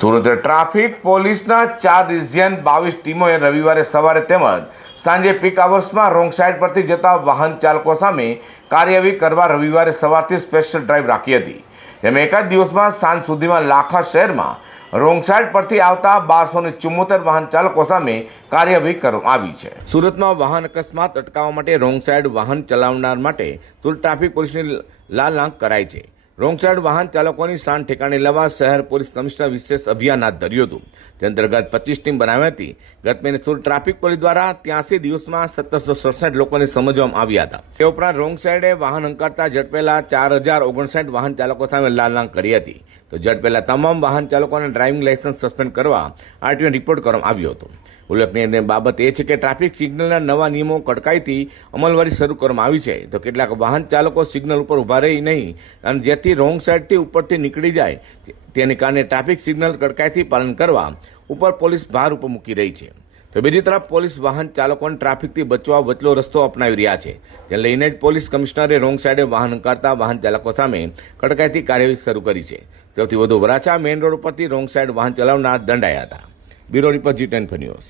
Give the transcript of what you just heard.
Surat traffic પોલીસના 4 region 22 ટીમોએ રવિવારે સવારે તેમજ સાંજે પીક અવર્સમાં રોંગ સાઇડ પરથી જતા વાહન ચાલકો સામે કાર્યવાહી કરવા રવિવારે સવારથી સ્પેશિયલ ડ્રાઈવ રાખી હતી। જેમાં એક જ દિવસમાં સાંજ સુધીમાં લાખા શહેરમાં રોંગ સાઇડ પરથી આવતા 1274 વાહન ચાલકો સામે કાર્યવાહી કરવામાં આવી છે। સુરતમાં વાહન અકસ્માત અટકાવવા માટે રોંગ સાઇડ વાહન ચલાવનાર માટે સુરત ટ્રાફિક પોલીસની લાલાંક કરાઈ છે। રોંગ સાઇડ વાહન ચાલકોની શાન ઠેકાણે લેવા શહેર પોલીસ કમિશનર વિશેષ અભિયાન હાથ ધર્યું હતું। તે અંતર્ગત 25 ટીમ બનાવી હતી। ગત મહિને સુરત ટ્રાફિક પોલીસ દ્વારા 83 દિવસમાં 1767 લોકોને સમજવામાં આવ્યા હતા। તે ઉપરાંત રોંગ સાઇડે વાહન હંકારતા ઝડપેલા 4059 વાહન ચાલકો સામે લાલાંક કરી હતી। તો ઝડપેલા તમામ વાહન ચાલકોના ડ્રાઇવિંગ લાયસન્સ સસ્પેન્ડ કરવા આરટીઓને રિપોર્ટ કરવામાં આવ્યો હતો। ઉલ્લેખનીય બાબત એ છે કે ટ્રાફિક સિગ્નલના નવા નિયમો કડકાઈથી અમલવારી શરૂ કરવામાં આવી છે। તો કેટલાક વાહન ચાલકો સિગ્નલ ઉપર ઊભા રહી નહીં અને જેથી રોંગ સાઇડથી ઉપરથી નીકળી જાય તેને કારણે ટ્રાફિક સિગ્નલ કડકાઈથી પાલન કરવા ઉપર પોલીસ ભાર ઉપર મૂકી રહી છે। તો બીજી તરફ પોલીસ વાહન ચાલકોને ટ્રાફિકથી બચવા વચલો રસ્તો અપનાવી રહ્યા છે। જેને લઈને જ પોલીસ કમિશનરે રોંગ સાઇડે વાહન હંકારતા વાહન ચાલકો સામે કડકાઈથી કાર્યવાહી શરૂ કરી છે। સૌથી વધુ વરાછા મેઇન રોડ ઉપરથી રોંગ સાઇડ વાહન ચલાવનાર દંડાયા હતા। Bureau report G10 news.